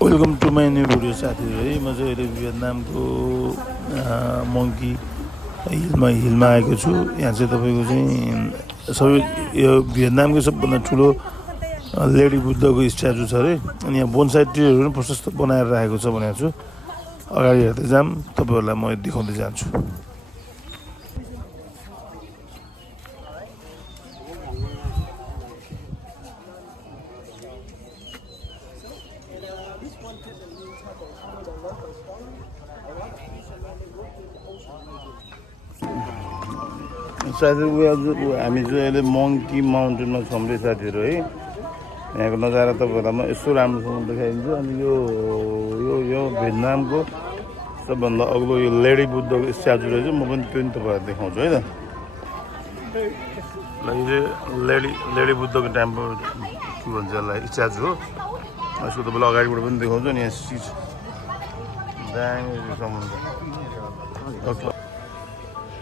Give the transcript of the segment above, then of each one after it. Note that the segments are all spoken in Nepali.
Welcome to my new video साथीहरू है। म चाहिँ अहिले भियतनामको मङ्की हिलमा आएको छु। यहाँ चाहिँ तपाईँको चाहिँ सबै यो भियतनामको सबभन्दा ठुलो लेडी बुद्धको स्ट्याचु छ अरे। अनि यहाँ बोनसाई ट्रीहरू पनि प्रशस्त बनाएर राखेको छ भनेको छु। अगाडि हेर्दै जाऊँ, तपाईँहरूलाई म देखाउँदै जान्छु। साथीहरू हामी चाहिँ अहिले मङ्की माउन्टेनमा छौँ रे साथीहरू है। यहाँको नजारा तपाईँहरूलाई म यसो राम्रोसँग देखाइदिन्छु। अनि यो यो यो भियतनामको सबभन्दा अग्लो यो लेडी बुद्धको स्ट्याचु रहेछ। म पनि त्यो पनि तपाईँहरूलाई देखाउँछु है त। ल यो चाहिँ लेडी बुद्धको टेम्पल के भन्छ यसलाई स्ट्याचु हो। यसको तपाईँलाई अगाडिबाट पनि देखाउँछु। अनि यहाँ सिज दामी समुद्र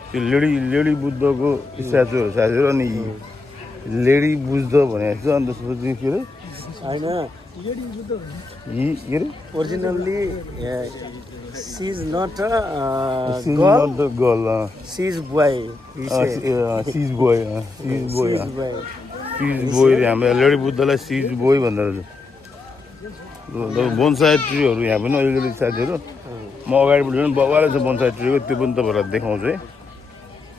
यो लेडी बुद्धको स्ट्याचु हो साथीहरू। अनि लेडी बुद्ध भनेको छ। अनि त्यसपछि के अरे होइन Originally, she is not a girl she is boy. She's boy हाम्रो लेडी बुद्धलाई सिज बोय भन्दो रहेछ। बोनसाई ट्रीहरू यहाँ पनि अलिकति साथीहरू म अगाडिबाट पनि बबाले छ बोनसाई ट्रीको, त्यो पनि तपाईँहरूलाई देखाउँछु है।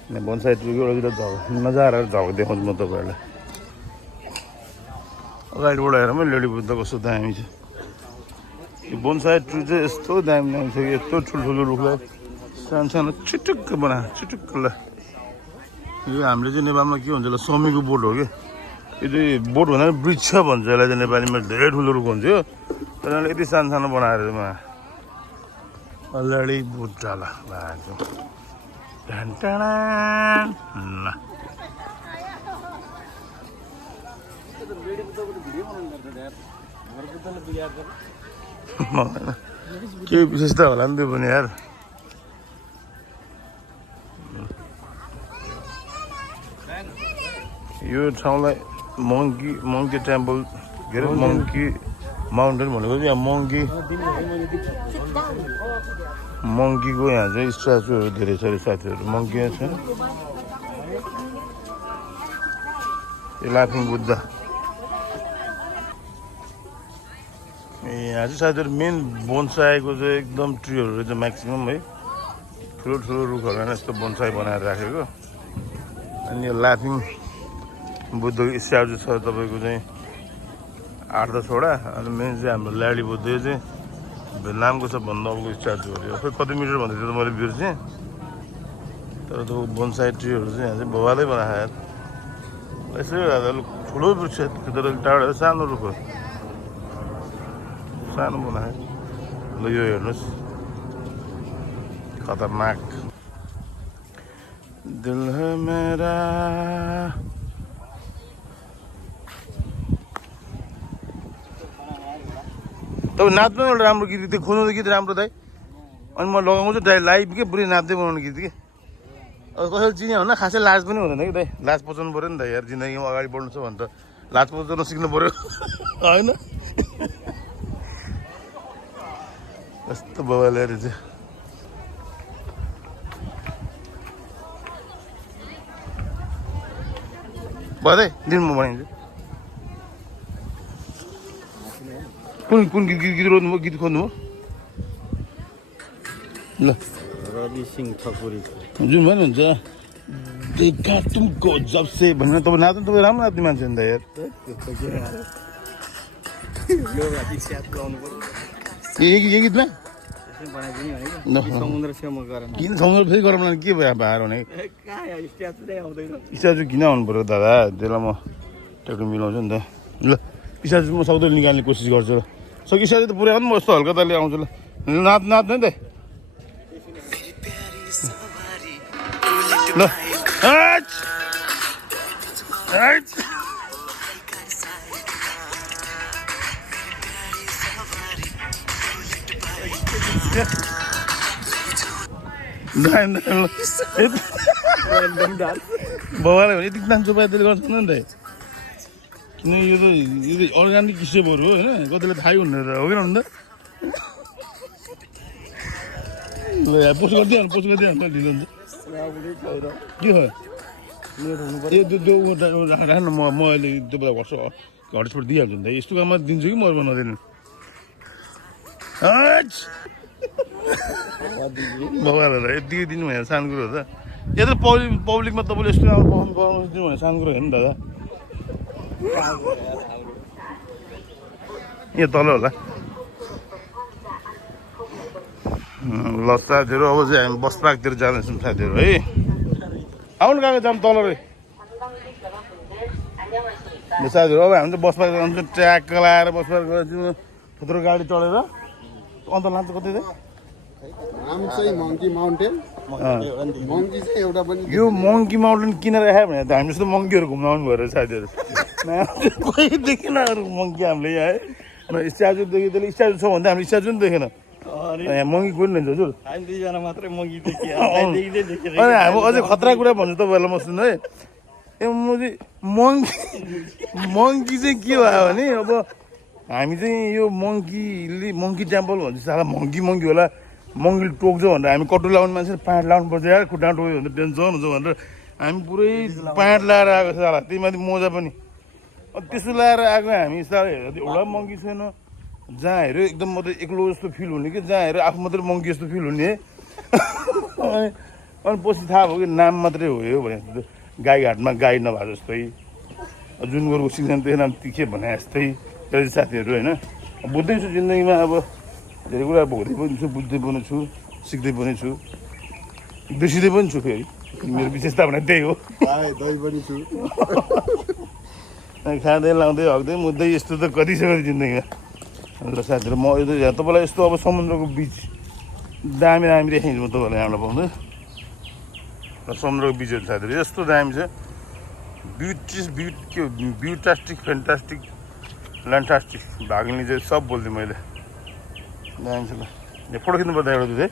यहाँ बोनसाई ट्रीको अलिकति नजाराहरू झलक देखाउँछु म तपाईँहरूलाई। अगाडिबाट हेर म लेडी बुद्ध कस्तो दामी छ। यो बोनसाई ट्री चाहिँ यस्तो दामी छ कि यत्रो ठुल्ठुलो रुखलाई सानो छिटुक्क छिटुक्कलाई यो हामीले चाहिँ नेपालमा के भन्छ यसलाई समीको बोट हो कि। यो चाहिँ बोट भन्दा वृक्ष भन्छ यसलाई चाहिँ नेपालीमा। धेरै ठुलो रुख हुन्छ यो, तर यति सानो बनाएर अलरेडी बुट्टाला भएको के विशेषता होला नि त्यो पनि यार। यो ठाउँलाई मङ्की टेम्पल के अरे मङ्की माउन्टेन भनेको चाहिँ यहाँ मङ्कीको यहाँ चाहिँ स्ट्याचुहरू धेरै छ अरे साथीहरू। मङ्की यहाँ छ, यो लाफिङ बुद्ध। यहाँ चाहिँ साथीहरू मेन बोनसाईको चाहिँ एकदम ट्रीहरू रहेछ म्याक्सिमम् है। ठुलो रुखहरू होइन यस्तो बोनसाई बनाएर राखेको। अनि यो लाफिङ बुद्धको स्ट्याचु छ तपाईँको चाहिँ 8-10वटा। अनि मेन चाहिँ हाम्रो लेडी बुद्ध यो चाहिँ भियतनामको सबभन्दा अग्लो स्ट्याचुहरू हो। खोइ कति मिटर भन्दै थियो त मैले बिर्सेँ। तर त्यो बोनसाई ट्रीहरू चाहिँ यहाँ चाहिँ बबालै बनाएर यसो ठुलो वृक्ष तर टाढा सानो रुख हो, सानो बनायो। ल यो हेर्नुहोस् खतरनाक। दिल है मेरा तपाईँ नाच्नु एउटा राम्रो गीत त्यो खोज्नु गीत राम्रो दाइ। अनि म लगाउँछु दाइ लाइभ के पुरै नाच्दै बनाउने गीत कि। अब कसैले चिन्यो भने खासै लाज पनि हुँदैन कि दाइ। लाज पचाउनु पऱ्यो नि त यार, जिन्दगीमा अगाडि बढ्नु छ भने त लाज पचाउन सिक्नु पऱ्यो होइन। कस्तो बाबाले रहेछ। भयो दिन म बनाइदिन्छु। कुन गीत रोज्नु भयो, गीत खोज्नु भयो ल। रवि सिंह ठकुरी जुन पनि हुन्छ देखा तुमको जब से भनेर तपाईँ नाच्नु। तपाईँ राम्रो नाच्ने मान्छे नि त यार। यो गीतमा किन समुद्र फेरि गरम लाग्ने के भयो बाहिर भने स्ट्याचु किन आउनु पऱ्यो दादा। त्यसलाई म ट्याक्टर मिलाउँछु नि त। ल स्ट्याचु म सक्दो निकाल्ने कोसिस गर्छु। ल सक्यो स्ट्याचु त पुऱ्याउनु म यस्तो हल्का तालले आउँछु। ल नाच्नु नि त ल। बाबाले भने यति नाच्नु पाए त्यसले गर्छ नि त। किन यो त अर्ग्यानिक स्टेपहरू हो होइन, कतिलाई थाहै हुँदैन हो कि ल यहाँ पोस्ट गरिदियो ढिलो हुन्छ के हो ए त्यो राख न म अहिले त्यो बेला हटस्पट दिइहाल्छु नि त यस्तो काममा दिन्छु कि म बनाउँदैन बाबालाई यति दिनु भने सानो कुरो हो त यत्रो पब्लिकमा तपाईँले यस्तो राम्रो पर्फर्म गराउनु दिनु भने सानो कुरो हो नि दादा यहाँ तल होला ल साथीहरू अब चाहिँ हामी बस पार्कतिर जाँदैछौँ साथीहरू है आउनु गएको जाम तल रे साथीहरू अब हामी चाहिँ बस पार्क जान्छौँ ट्र्याक लाएर बस पार्क गएछौँ थुत्रो गाडी चढेर अन्त लान्छ कति चाहिँ नाम चाहिँ मङ्की माउन्टेन मङ्की चाहिँ एउटा पनि यो मङ्की माउन्टेन किन राख्यो भने त हामी जस्तो मङ्कीहरू घुम्न आउनु भयो साथीहरू कोही देखेन अरू मङ्की हामीले यहाँ है स्ट्याचु देखेँ त्यसले स्ट्याचु छ भने त हामीले स्ट्याचु पनि देखेन यहाँ मङ्की कुन हुन्छ हजुर हामी दुईजना मात्रै मङ्की अनि हामी अझै खतरा कुरा भन्छु तपाईँहरूलाई म सुन्नु है ए म चाहिँ मङ्की चाहिँ के भयो भने अब हामी चाहिँ यो मङ्की टेम्पल भन्छ साला मङ्की होला मङ्कीले टोक्छ भनेर हामी कटु लगाउने मान्छे पाँट लाउनुपर्छ यार खुट्टा टोक्यो भने त टेन्सन हुन्छ भनेर हामी पुरै पाँट लाएर आएको साला त्यही माथि मोजा पनि त्यसो लाएर आएको हामी साला हेर्दा एउटा मङ्की छैन जहाँ हेऱ्यो एकदम मात्रै एक्लो जस्तो फिल हुने कि जहाँ हेऱ्यो आफू मात्रै मङ्की जस्तो फिल हुने अनि पछि थाहा भयो कि नाम मात्रै हो यो भने गाईघाटमा गाई नभए जस्तै जुन गोरुको सिजन त्यो नाम तिखे भने जस्तै त्यो साथीहरू होइन बुझ्दैछु जिन्दगीमा अब धेरै कुरा भोग्दै पनि छु बुझ्दै पनि छु सिक्दै पनि छु बिर्सिँदै पनि छु फेरि मेरो विशेषता भने त्यही हो खाँदै लाउँदै हग्दै मुद्दै यस्तो त कतिसक्यो जिन्दगीमा ल साथीहरू म तपाईँलाई यस्तो अब समुद्रको बिच दामी देखाइदिन्छु म तपाईँलाई यहाँबाट पाउँदै समुद्रको बिचहरू साथीहरू यस्तो दामी छ ब्युटास्टिक फेन्टास्टिक ल्यान्टास्टिक भाग्ने चाहिँ सब बोल्थेँ मैले दामी छ ल यहाँ फोटो खिच्नु पर्दा एउटा दुई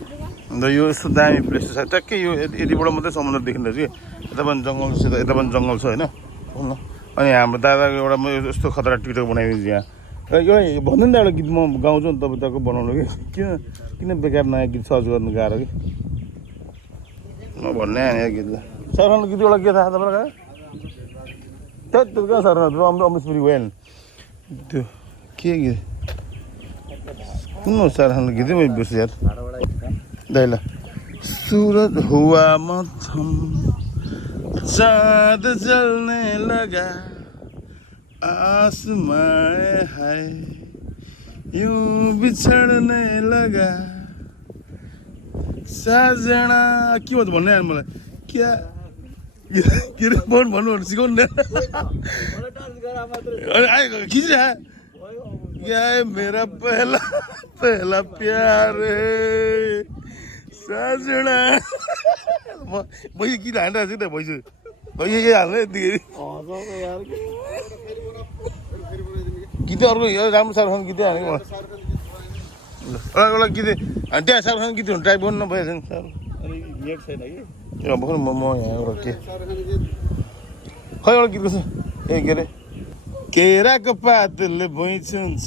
अन्त यो यस्तो दामी प्लेस छ ट्याक्कै यो यतिबाट मात्रै समुद्र देखिँदो रहेछ कि यता पनि जङ्गल छ यता पनि जङ्गल छ होइन अनि हाम्रो दादाको एउटा म यस्तो खतरा टिकटक बनाइदिन्छु यहाँ र एउटा भन्नु नि त एउटा गीत म गाउँछु नि तपाईँको बनाउनु कि किन बेकार नयाँ गीत सर्च गर्नु गाह्रो कि म भन्ने यहाँ गीत सरखानको गीत एउटा के थाहा तपाईँलाई त्यो कहाँ सरखान अमृतपुरी गएन त्यो के गीत कुन हो सरखानको गीतै मैले बिर्सेँ यार दाइ ल सूरज हुआ मथम चाँद जलने लगा आसमां है यूं बिछड़ने लगा साजना के भन्छ भन्ने यार मलाई क्या के अरे भन्नु सिकाउनु न खिचिरह क्या है मेरा पहला प्यार है साजना मैले गीत हानिरहेको छु त भैँसु हाल्नु गीतै अर्को राम्रो शाहरुख गीतै हालेको एउटा गीत त्यहाँ शाहरुख गीत हुनु ट्राई गर्नु भइहाल्छ नि नेट छैन कि भर्खर म यहाँ एउटा के खै एउटा गीत गर्छ ए के अरे केराको पातले भुइँ छुन्छ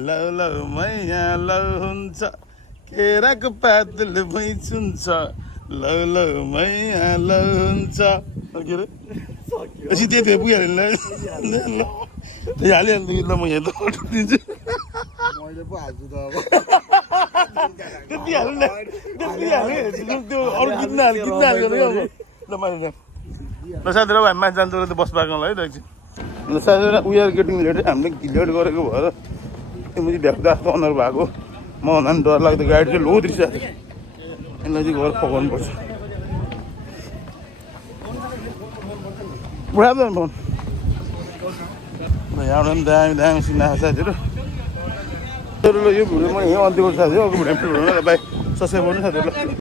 लौ लौ मैया लौ हुन्छ केराको पातले भुइँ छुन्छ लौ लौ मैया लौ हुन्छ के अरे पछि त्यही पुगिहाल्यो हालिहाल्नु ल म यहाँ त दिन्छु मैले पो हाल्छु त अब त्यति हाल्नु न त्यति हाल्नु त्यो अरू गीत नहाल्यो ल मैले ल साथीहरू अब हामी माथि जान्छौँ त बस पार्कमा है एकछिन ल साथीहरू वी आर गेटिङ लेट हामीले लेट गरेको भएर मुझे भ्याक्दा जस्तो अनुहार भएको म भन्दा पनि डर लाग्दो गाडी चाहिँ लो दृश्य यसलाई चाहिँ गएर पकाउनुपर्छ उठाउँदैन फोन यहाँबाट पनि दामी सिना साथीहरू यो भिडियो मैले यहीँ अन्त्य गर्छु साथीहरू अर्को भिडियो बाई सब्सक्राइब गर्नु साथीहरू